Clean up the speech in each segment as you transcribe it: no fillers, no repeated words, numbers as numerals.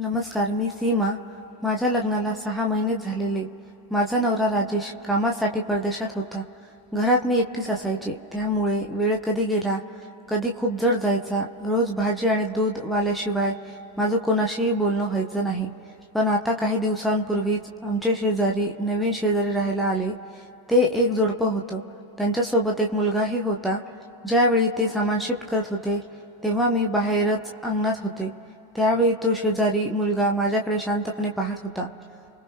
नमस्कार, मी सीमा. माझ्या लग्नाला 6 महिने झालेले. माझा नवरा राजेश कामासाठी परदेशात होता. घरात मी एकटीच असायचे. त्यामुळे वेळ कधी गेला, कधी खूप जड जायचा. रोज भाजी आणि दूध वाल्याशिवाय माझं कोणाशीही बोलणं व्हायचं नाही. पण आता काही दिवसांपूर्वीच आमचे शेजारी नवीन शेजारी राहायला आले. ते एक जोडपं होतं. त्यांच्यासोबत एक मुलगाही होता. ज्यावेळी ते सामान शिफ्ट करत होते, तेव्हा मी बाहेरच अंगणात होते. त्यावेळी तो शेजारी मुलगा माझ्याकडे शांतपणे पाहत होता.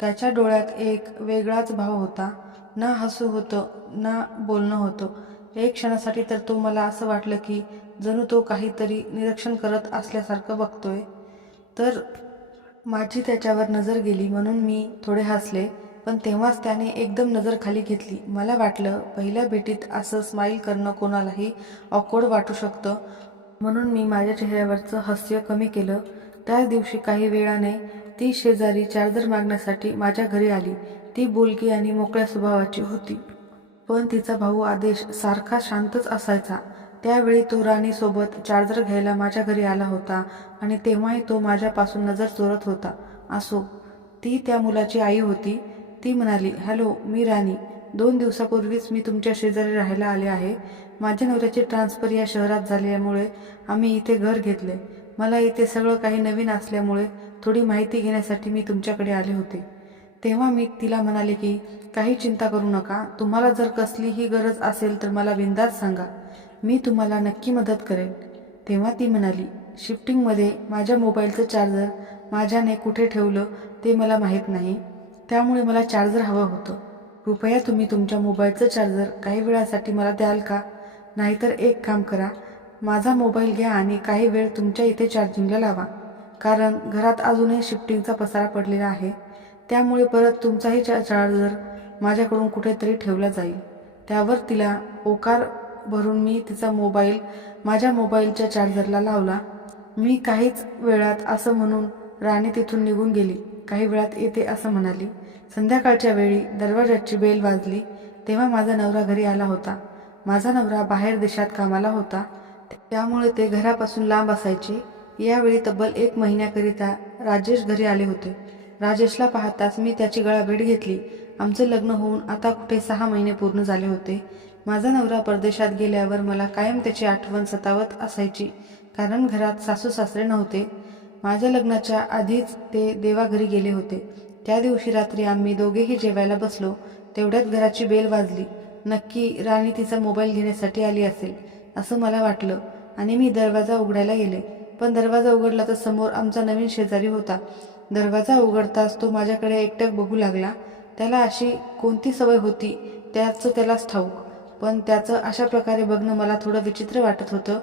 त्याच्या डोळ्यात एक वेगळाच भाव होता. ना हसू होतं, ना बोलणं होतं. एक क्षणासाठी तर तो मला असं वाटलं की जणू तो काहीतरी निरीक्षण करत असल्यासारखं बघतोय. तर माझी त्याच्यावर नजर गेली म्हणून मी थोडे हसले. पण तेव्हाच त्याने एकदम नजर खाली घेतली. मला वाटलं पहिल्या भेटीत असं स्माईल करणं कोणालाही ऑकवर्ड वाटू शकतं, म्हणून मी माझ्या चेहऱ्यावरचं हास्य कमी केलं. त्याच दिवशी काही वेळाने ती शेजारी चार्जर मागण्यासाठी माझ्या घरी आली. ती बोलकी आणि मोकळ्या स्वभावाची होती. पण तिचा भाऊ आदेश सारखा शांतच असायचा. त्यावेळी तो राणीसोबत चार्जर घ्यायला माझ्या घरी आला होता आणि तेव्हाही तो माझ्यापासून नजर चोरत होता. असो, ती त्या मुलाची आई होती. ती म्हणाली, हॅलो, मी राणी. 2 दिवसापूर्वीच मी तुमच्या शेजारी राहायला आले आहे. माझ्या नवऱ्याचे ट्रान्सफर या शहरात झाल्यामुळे आम्ही इथे घर घेतले. मला इथे सगळं काही नवीन असल्यामुळे थोडी माहिती घेण्यासाठी मी तुमच्याकडे आले होते. तेव्हा मी तिला म्हणाले की काही चिंता करू नका. तुम्हाला जर कसलीही गरज असेल तर मला बिनधास्त सांगा. मी तुम्हाला नक्की मदत करेन. तेव्हा ती म्हणाली, शिफ्टिंगमध्ये माझ्या मोबाईलचं चार्जर माझ्याने कुठे ठेवलं ते मला माहीत नाही. त्यामुळे मला चार्जर हवं होतं. कृपया तुम्ही तुमच्या मोबाईलचं चार्जर काही वेळासाठी मला द्याल का? नाहीतर एक काम करा, माझा मोबाईल घ्या आणि काही वेळ तुमच्या इथे चार्जिंगला लावा. कारण घरात अजूनही शिफ्टिंगचा पसारा पडलेला आहे. त्यामुळे परत तुमचाही चार्जर माझ्याकडून कुठेतरी ठेवला जाईल. त्यावर तिला होकार भरून मी तिचा मोबाईल माझ्या मोबाईलच्या चार्जरला लावला. मी काहीच वेळात असं म्हणून राणी तिथून निघून गेली. काही वेळात येते असं म्हणाली. संध्याकाळच्या वेळी दरवाजाची बेल वाजली. तेव्हा माझा नवरा घरी आला होता. माझा नवरा बाहेर देशात कामाला होता. त्यामुळे ते घरापासून लांब असायचे. यावेळी तब्बल 1 महिन्याकरिता राजेश घरी आले होते. राजेशला पाहताच मी त्याची गळाभेट घेतली. आमचं लग्न होऊन आता कुठे 6 महिने पूर्ण झाले होते. माझा नवरा परदेशात गेल्यावर मला कायम त्याची आठवण सतावत असायची. कारण घरात सासू सासरे नव्हते. माझ्या लग्नाच्या आधीच ते देवाघरी गेले होते. त्या दिवशी रात्री आम्ही दोघेही जेवायला बसलो. तेवढ्यात घराची बेल वाजली. नक्की राणी तिचा मोबाईल घेण्यासाठी आली असेल असं मला वाटलं आणि मी दरवाजा उघडायला गेले. पण दरवाजा उघडला तर समोर आमचा नवीन शेजारी होता. दरवाजा उघडताच तो माझ्याकडे एकटक बघू लागला. त्याला अशी कोणती सवय होती त्याचं त्यालाच ठाऊक. पण त्याचं अशा प्रकारे बघणं मला थोडं विचित्र वाटत होतं.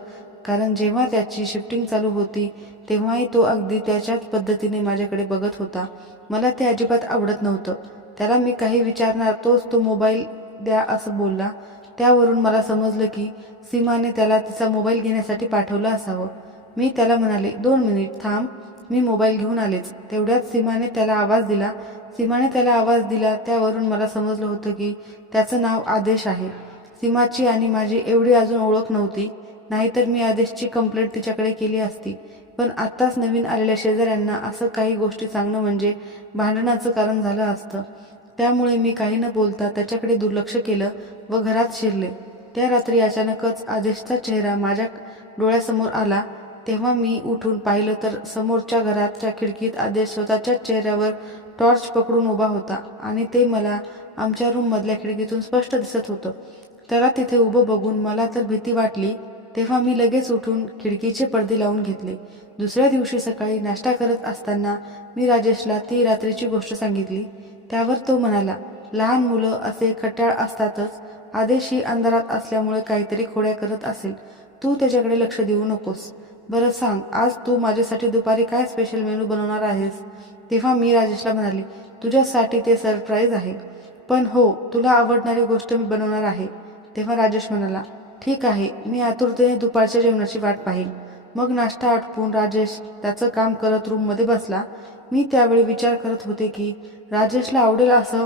कारण जेव्हा त्याची शिफ्टिंग चालू होती तेव्हाही तो अगदी त्याच्याच पद्धतीने माझ्याकडे बघत होता. मला ते अजिबात आवडत नव्हतं. त्याला मी काही विचारणार तोच तो मोबाईल द्या असं बोलला. त्यावरून मला समजलं की सीमाने त्याला तिचा मोबाईल घेण्यासाठी पाठवलं असावं. मी त्याला म्हणाले, 2 मिनिट थांब, मी मोबाईल घेऊन आलेच. तेवढ्यात सीमाने त्याला आवाज दिला. त्यावरून मला समजलं होतं की त्याचं नाव आदेश आहे. सीमाची आणि माझी एवढी अजून ओळख नव्हती. नाहीतर मी आदेशची कंप्लेंट तिच्याकडे केली असती. पण आत्ताच नवीन आलेल्या शेजाऱ्यांना असं काही गोष्टी सांगणं म्हणजे भांडणाचं कारण झालं असतं. त्यामुळे मी काही न बोलता त्याच्याकडे दुर्लक्ष केलं व घरात शिरले. त्या रात्री अचानकच आदेशचा चेहरा माझ्या डोळ्यासमोर आला. तेव्हा मी उठून पाहिलं तर समोरच्या घराच्या खिडकीत आदेश स्वतःच्याच चेहऱ्यावर टॉर्च पकडून उभा होता आणि ते मला आमच्या रूममधल्या खिडकीतून स्पष्ट दिसत होतं. त्याला तिथे उभं बघून मला तर भीती वाटली. तेव्हा मी लगेच उठून खिडकीचे पडदे लावून घेतले. दुसऱ्या दिवशी सकाळी नाश्ता करत असताना मी राजेशला ती रात्रीची गोष्ट सांगितली. त्यावर तो म्हणाला, लहान मुलं असे खट्याळ असतातच. आदेश ही अंधारात असल्यामुळे काहीतरी खोड्या करत असेल. तू त्याच्याकडे लक्ष देऊ नकोस. बरं सांग, आज तू माझ्यासाठी दुपारी काय स्पेशल मेनू बनवणार आहेस? तेव्हा मी राजेशला म्हणाले, तुझ्यासाठी ते सरप्राईज आहे. पण हो, तुला आवडणारी गोष्ट मी बनवणार आहे. तेव्हा राजेश म्हणाला, ठीक आहे, मी आतुरतेने दुपारच्या जेवणाची वाट पाहीन. मग नाश्ता आटपून राजेश त्याचं काम करत रूममध्ये बसला. मी त्यावेळी विचार करत होते की राजेशला आवडेल असं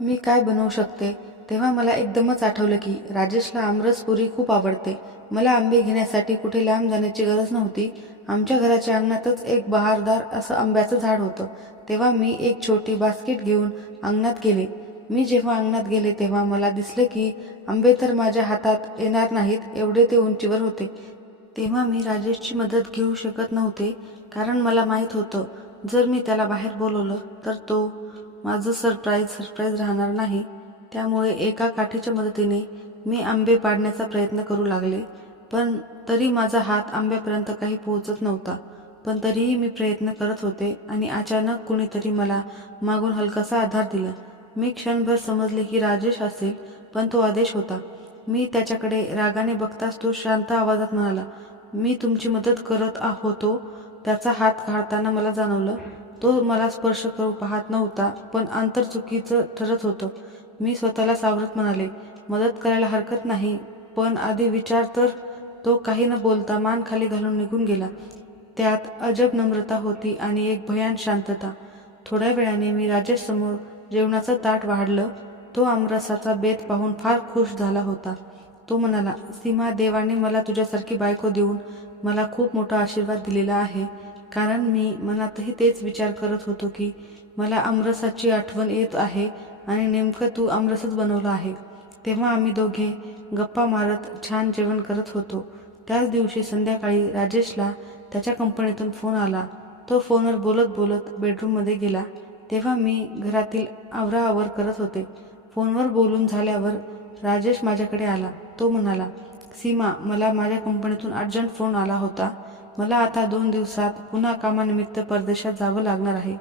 मी काय बनवू शकते. तेव्हा मला एकदमच आठवलं की राजेशला आमरस पुरी खूप आवडते. मला आंबे घेण्यासाठी कुठे लांब जाण्याची गरज नव्हती. आमच्या घराच्या अंगणातच एक बहारदार असं आंब्याचं झाड होतं. तेव्हा मी एक छोटी बास्केट घेऊन अंगणात गेले. मी जेव्हा अंगणात गेले तेव्हा मला दिसलं की आंबे तर माझ्या हातात येणार नाहीत एवढे ते उंचीवर होते. तेव्हा मी राजेशची मदत घेऊ शकत नव्हते, कारण मला माहीत होतं जर मी त्याला बाहेर बोलवलं तर तो माझं सरप्राईज राहणार नाही. त्यामुळे एका काठीच्या मदतीने मी आंबे पाडण्याचा प्रयत्न करू लागले, पण तरी माझा हात आंब्यापर्यंत काही पोहोचत नव्हता. पण तरीही मी प्रयत्न करत होते आणि अचानक कुणीतरी मला मागून हलकासा आधार दिला. मी क्षणभर समजले की राजेश असेल, पण तो आदेश होता. मी त्याच्याकडे रागाने बघताच तो शांत आवाजात म्हणाला, मी तुमची मदत करत होतो. त्याचा हात काढताना मला जाणवलं तो मला स्पर्श करू पाहत नव्हता, पण अंतर चुकीचं ठरत होतं. मी स्वतःला सावरत म्हणाले, मदत करायला हरकत नाही, पण आधी विचार तर. तो काही न बोलता मान खाली घालून निघून गेला. त्यात अजब नम्रता होती आणि एक भयान शांतता. थोड्या वेळाने मी राजेश समोर जेवणाचं ताट वाढलं. तो आमरसाचा बेत पाहून फार खुश झाला होता. तो म्हणाला, सीमा, देवाने मला तुझ्यासारखी बायको देऊन मला खूप मोठा आशीर्वाद दिलेला आहे. कारण मी मनातही तेच विचार करत होतो की मला आमरसाची आठवण येत आहे आणि नेमकं तू आमरसच बनवला आहे. तेव्हा आम्ही दोघे गप्पा मारत छान जेवण करत होतो. त्याच दिवशी संध्याकाळी राजेशला त्याच्या कंपनीतून फोन आला. तो फोनवर बोलत बोलत बेडरूममध्ये गेला. तेव्हा मी घरातील आवराआवर करत होते. फोनवर बोलून झाल्यावर राजेश माझ्याकडे आला. तो म्हणाला, सीमा, मला माझ्या कंपनीतून अर्जंट फोन आला होता. मला आता 2 दिवसात पुन्हा कामानिमित्त परदेशात जावं लागणार आहे.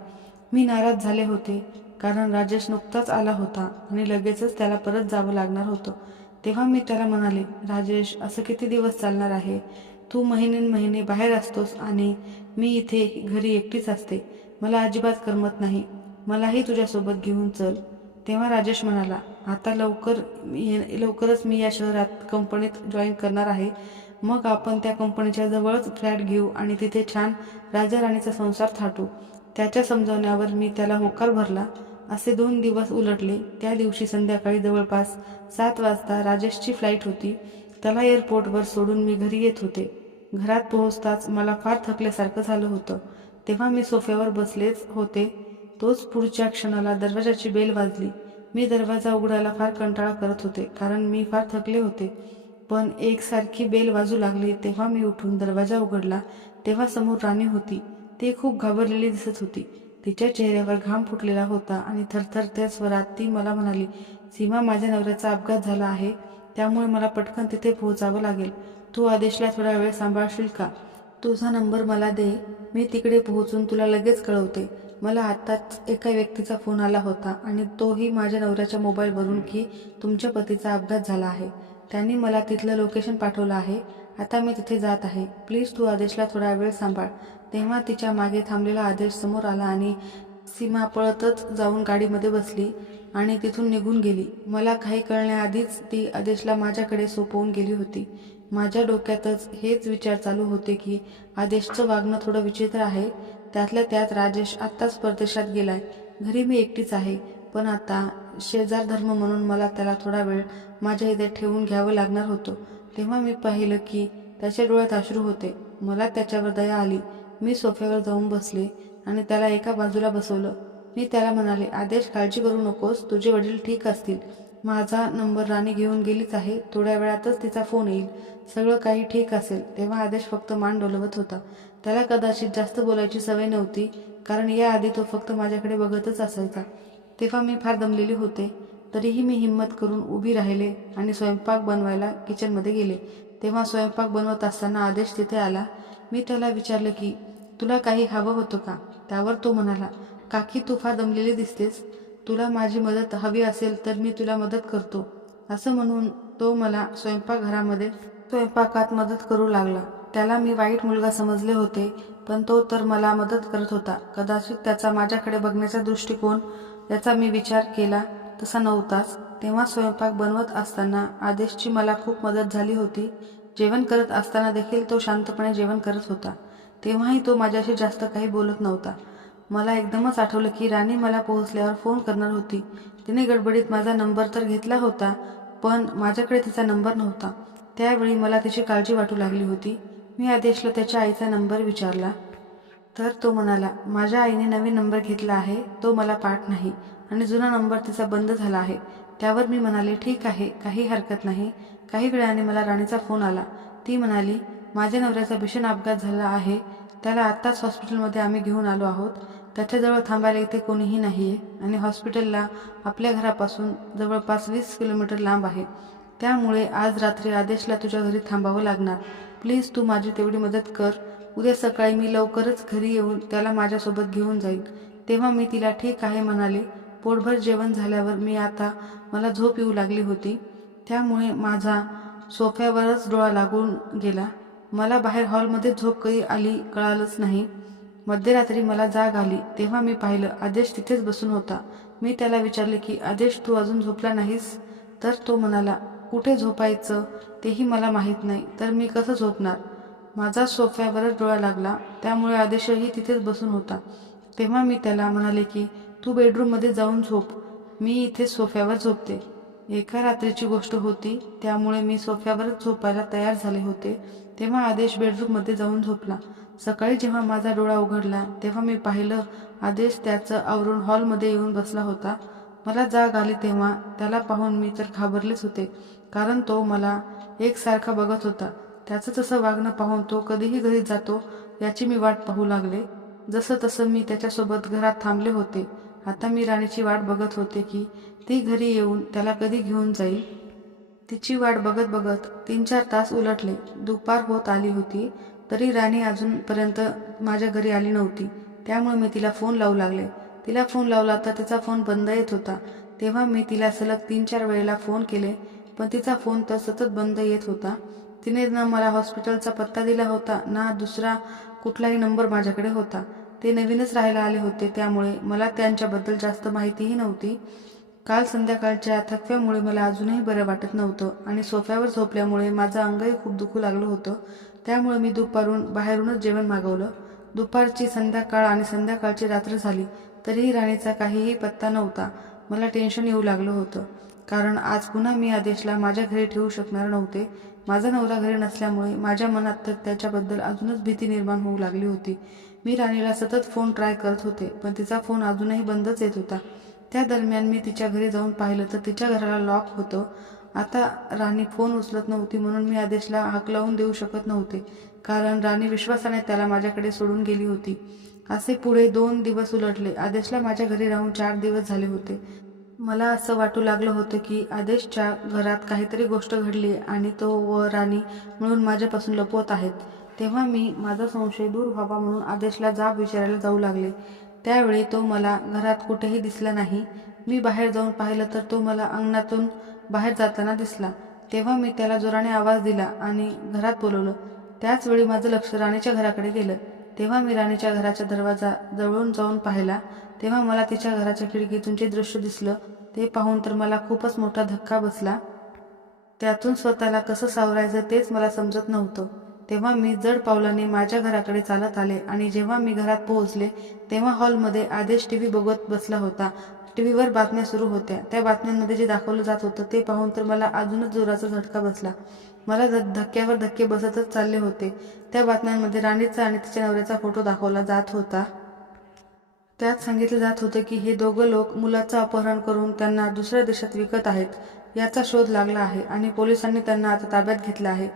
मी नाराज झाले होते, कारण राजेश नुकताच आला होता आणि लगेचच त्याला परत जावं लागणार होतं. तेव्हा मी त्याला म्हणाले, राजेश, असं किती दिवस चालणार आहे? तू महिने बाहेर असतोस आणि मी इथे घरी एकटीच असते. मला अजिबात करमत नाही. मलाही तुझ्यासोबत घेऊन चल. तेव्हा राजेश म्हणाला, आता लवकरच मी या शहरात कंपनीत जॉईन करणार आहे. मग आपण त्या कंपनीच्या जवळच फ्लॅट घेऊ आणि तिथे छान राजा राणीचा संसार थाटू. त्याच्या समजावण्यावर मी त्याला होकार भरला. असे 2 दिवस उलटले. त्या दिवशी संध्याकाळी जवळपास 7 वाजता राजेशची फ्लाईट होती. त्याला एअरपोर्टवर सोडून मी घरी येत होते. घरात पोहोचताच मला फार थकल्यासारखं झालं होतं. तेव्हा मी सोफ्यावर बसलेच होते. तोच पुढच्या क्षणाला दरवाजाची बेल वाजली. मी दरवाजा उघडायला फार कंटाळा करत होते, कारण मी फार थकले होते. पण एकसारखी बेल वाजू लागली. तेव्हा मी उठून दरवाजा उघडला. तेव्हा समोर राणी होती. ती खूप घाबरलेली दिसत होती. तिच्या चेहऱ्यावर घाम फुटलेला होता आणि थरथरत्या स्वरात ती मला म्हणाली, सीमा, माझ्या नवऱ्याचा अपघात झाला आहे. त्यामुळे मला पटकन तिथे पोहोचावं लागेल. तू आदेशला थोडा वेळ सांभाळशील का? तुझा नंबर मला दे. मी तिकडे पोहोचून तुला लगेच कळवते. मला आत्ताच एका व्यक्तीचा फोन आला होता आणि तोही माझ्या नवऱ्याच्या मोबाईलवरून की तुमच्या पतीचा अपघात झाला आहे. त्यांनी मला तिथलं लोकेशन पाठवलं आहे. आता मी तिथे जात आहे. प्लीज तू आदेशला थोडा वेळ सांभाळ. तेव्हा तिच्या मागे थांबलेला आदेश समोर आला आणि सीमा पळतच जाऊन गाडीमध्ये बसली आणि तिथून निघून गेली. मला काही कळण्याआधीच ती आदेशला माझ्याकडे सोपवून गेली होती. माझ्या डोक्यातच हेच विचार चालू होते की आदेशचं वागणं थोडं विचित्र आहे. त्यातल्या त्यात राजेश आत्ताच परदेशात गेलाय. घरी मी एकटीच आहे, पण आता शेजार धर्म म्हणून मला त्याला थोडा वेळ माझ्या इथे ठेवून घ्यावं लागणार होतं. तेव्हा मी पाहिलं की त्याच्या डोळ्यात अश्रू होते. मला त्याच्यावर दया आली. मी सोफ्यावर जाऊन बसले आणि त्याला एका बाजूला बसवलं. मी त्याला म्हणाले, आदेश, काळजी करू नकोस. तुझे वडील ठीक असतील. माझा नंबर राणी घेऊन गेलीच आहे. थोड्या वेळातच तिचा फोन येईल. सगळं काही ठीक असेल. तेव्हा आदेश फक्त मान डोलवत होता. त्याला कदाचित जास्त बोलायची सवय नव्हती, कारण याआधी तो फक्त माझ्याकडे बघतच असायचा. तेव्हा मी फार दमलेली होते. तरीही मी हिंमत करून उभी राहिले आणि स्वयंपाक बनवायला किचनमध्ये गेले. तेव्हा स्वयंपाक बनवत असताना आदेश तिथे आला. मी त्याला विचारलं की तुला काही हवं होतं का? त्यावर तो म्हणाला, काकी, तू फार दमलेली दिसतेस. तुला माझी मदत हवी असेल तर मी तुला मदत करतो. असं म्हणून तो मला स्वयंपाकात मदत करू लागला. त्याला मी वाईट मुलगा समजले होते, पण तो तर मला मदत करत होता. कदाचित त्याचा माझ्याकडे बघण्याचा दृष्टिकोन, याचा मी विचार केला तसा नव्हताच. तेव्हा स्वयंपाक बनवत असताना आदेशची मला खूप मदत झाली होती. जेवण करत असताना देखील तो शांतपणे जेवण करत होता. तेव्हाही तो माझ्याशी जास्त काही बोलत नव्हता. मला एकदमच आठवलं की राणी मला पोहोचल्यावर फोन करणार होती. तिने गडबडीत माझा नंबर तर घेतला होता, पण माझ्याकडे तिचा नंबर नव्हता. त्यावेळी मला तिची काळजी वाटू लागली होती. मी आदेशला त्याच्या आईचा नंबर विचारला तर तो म्हणाला, माझ्या आईने नवीन नंबर घेतला आहे, तो मला पाठ नाही आणि जुना नंबर तिचा बंद झाला आहे. त्यावर मी म्हणाले, ठीक आहे, काही हरकत नाही. काही वेळाने मला राणीचा फोन आला. ती म्हणाली, माझ्या नवऱ्याचा भीषण अपघात झाला आहे, त्याला आत्ताच हॉस्पिटलमध्ये आम्ही घेऊन आलो आहोत. त्याच्याजवळ थांबायला इथे कोणीही नाही आहे आणि हॉस्पिटलला आपल्या घरापासून जवळपास 20 किलोमीटर लांब आहे. त्यामुळे आज रात्री आदेशला तुझ्या घरी थांबावं लागणार. प्लीज तू माझी तेवढी मदत कर. उद्या सकाळी मी लवकरच घरी येऊन त्याला माझ्यासोबत घेऊन जाईल. तेव्हा मी तिला ठीक आहे म्हणाले. पोटभर जेवण झाल्यावर मला झोप येऊ लागली होती. त्यामुळे माझा सोफ्यावरच डोळा लागून गेला. मला बाहेर हॉलमध्ये झोप कधी आली कळालंच नाही. मध्यरात्री मला जाग आली तेव्हा मी पाहिलं आदेश तिथेच बसून होता. मी त्याला विचारले की आदेश तू अजून झोपला नाहीस? तर तो म्हणाला, कुठे झोपायचं तेही मला माहीत नाही, तर मी कसं झोपणार? माझा सोफ्यावरच डोळा लागला, त्यामुळे आदेशही तिथेच बसून होता. तेव्हा मी त्याला म्हणाले की तू बेडरूममध्ये जाऊन झोप, मी इथे सोफ्यावर झोपते. एका रात्रीची गोष्ट होती, त्यामुळे मी सोफ्यावरच झोपायला तयार झाले होते. तेव्हा आदेश बेडरूममध्ये जाऊन झोपला. सकाळी जेव्हा माझा डोळा उघडला तेव्हा मी पाहिलं आदेश त्याचं आवरून हॉलमध्ये येऊन बसला होता. मला जाग आली तेव्हा त्याला पाहून मी तर घाबरलेच होते, कारण तो मला एकसारखा बघत होता. त्याचं तसं वागणं पाहून तो कधीही घरी जातो याची मी वाट पाहू लागले. जसं तसं मी त्याच्यासोबत घरात थांबले होते. आता मी राणीची वाट बघत होते की ती घरी येऊन त्याला कधी घेऊन जाईल. तिची वाट बघत बघत 3-4 तास उलटले. दुपार होत आली होती तरी राणी अजूनपर्यंत माझ्या घरी आली नव्हती. त्यामुळे मी तिला फोन लावू लागले. तिला फोन लावला तर तिचा फोन बंद येत होता. तेव्हा मी तिला सलग 3-4 वेळेला फोन केले, पण तिचा फोन तर सतत बंद येत होता. तिने ना मला हॉस्पिटलचा पत्ता दिला होता, ना दुसरा कुठलाही नंबर माझ्याकडे होता. ते नवीनच राहायला आले होते, त्यामुळे मला त्यांच्याबद्दल जास्त माहितीही नव्हती. काल संध्याकाळच्या थकव्यामुळे मला अजूनही बरं वाटत नव्हतं आणि सोफ्यावर झोपल्यामुळे माझं अंगही खूप दुखू लागलं होतं. त्यामुळे मी दुपारून बाहेरूनच जेवण मागवलं. दुपारची संध्याकाळ आणि संध्याकाळची रात्र झाली तरीही राणीचा काहीही पत्ता नव्हता. मला टेन्शन येऊ लागलं होतं, कारण आज पुन्हा मी आदेशला माझ्या घरी ठेवू शकणार नव्हते. माझा नवरा घरी नसल्यामुळे माझ्या मनात तर त्याच्याबद्दल अजूनच भीती निर्माण होऊ लागली होती. मी राणीला सतत फोन ट्राय करत होते, पण तिचा फोन अजूनही बंदच येत होता. त्या दरम्यान मी तिच्या घरी जाऊन पाहिलं तर तिच्या घराला लॉक होतं. आता राणी फोन उचलत नव्हती म्हणून मी आदेशला हाक लावून देऊ शकत नव्हते, कारण राणी विश्वासाने त्याला माझ्याकडे सोडून गेली होती. असे पुढे 2 दिवस उलटले. आदेशला माझ्या घरी राहून 4 दिवस झाले होते. मला असं वाटू लागलं होतं की आदेशच्या घरात काहीतरी गोष्ट घडली आणि तो व राणी मिळून माझ्यापासून लपवत आहेत. तेव्हा मी माझा संशय दूर व्हावा म्हणून आदेशला जाब विचारायला जाऊ लागले. त्यावेळी तो मला घरात कुठेही दिसला नाही. मी बाहेर जाऊन पाहिलं तर तो मला अंगणातून बाहेर जाताना दिसला. तेव्हा मी त्याला जोराने आवाज दिला आणि घरात बोलवलं. त्याचवेळी माझं लक्ष राणीच्या घराकडे गेलं. तेव्हा मी राणीच्या घराच्या दरवाजा जवळून जाऊन पाहिला. तेव्हा मला तिच्या घराच्या खिडकीतून जे दृश्य दिसलं ते पाहून तर मला खूपच मोठा धक्का बसला. त्यातून स्वतःला कसं सावरायचं तेच मला समजत नव्हतं. तेव्हा मी जड पावलाने माझ्या घराकडे चालत आले आणि जेव्हा मी घरात पोहोचले तेव्हा हॉलमध्ये आदेश टीव्ही बघत बसला होता. टीव्हीवर बातम्या सुरू होत्या. त्या बातम्यांमध्ये जे दाखवलं जात होतं ते पाहून तर मला अजूनच जोराचा झटका बसला. मला धक्क्यावर धक्के बसतच चालले होते. त्या बातम्यांमध्ये राणीचा आणि तिच्या नवऱ्याचा फोटो दाखवला जात होता. त्यात सांगितलं जात होतं की हे दोघं लोक मुलाचं अपहरण करून त्यांना दुसऱ्या देशात विकत आहेत. याचा शोध लागला आहे आणि पोलिसांनी त्यांना आता ताब्यात घेतलं आहे.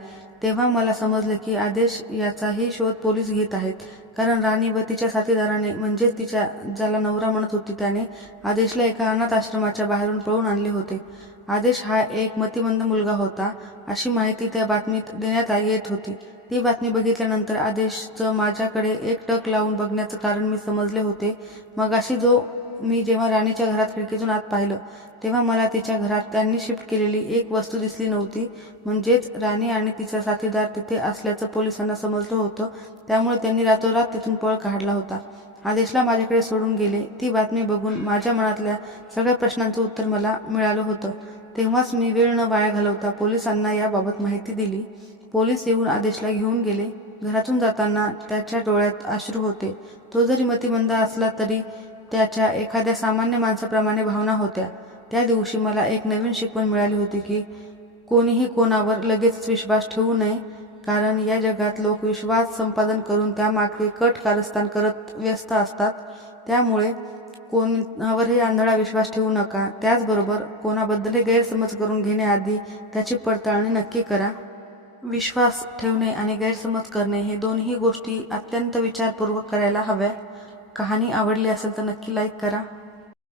तेव्हा मला समजलं की आदेश याचाही शोध पोलीस घेत आहेत, कारण राणी व तिच्या साथीदाराने म्हणजेच तिच्या ज्याला नवरा म्हणत होती त्याने आदेशला एका अनाथ आश्रमाच्या बाहेरून पळवून आणले होते. आदेश हा एक मतिमंद मुलगा होता अशी माहिती त्या बातमीत देण्यात येत होती. ती बातमी बघितल्यानंतर आदेशचं माझ्याकडे एक टक लावून बघण्याचं कारण मी समजले होते. मगाशी मी जेव्हा राणीच्या घरात खिडकीतून आत पाहिलं तेव्हा मला तिच्या घरात त्यांनी शिफ्ट केलेली एक वस्तू दिसली नव्हती. म्हणजेच राणी आणि तिचा साथीदार तिथे असल्याचं पोलिसांना समजलं होतं. त्यामुळे त्यांनी रातोरात तिथून पळ काढला होता. आदेशला माझ्याकडे सोडून गेले. ती बातमी बघून माझ्या मनातल्या सगळ्या प्रश्नांचं उत्तर मला मिळालं होतं. तेव्हाच मी वेळ न वाया घालवता पोलिसांना याबाबत माहिती दिली. पोलीस येऊन आदेशला घेऊन गेले. घरातून जाताना त्याच्या डोळ्यात अश्रू होते. तो जरी मतिमंद असला तरी त्याच्या एखाद्या सामान्य माणसाप्रमाणे भावना होत्या. त्या दिवशी मला एक नवीन शिकवण मिळाली होती की कोणीही कोणावर लगेच विश्वास ठेवू नये. कारण या जगात लोक विश्वास संपादन करून त्यामागे कट कारस्थान करत व्यस्त असतात. त्यामुळे कोणावरही आंधळा विश्वास ठेवू नका. त्याचबरोबर कोणाबद्दलही गैरसमज करून घेण्याआधी त्याची पडताळणी नक्की करा. विश्वास ठेवणे आणि गैरसमज करणे हे दोन्ही गोष्टी अत्यंत विचारपूर्वक करायला हव्या. कहाणी आवडली असेल तर नक्की लाईक करा.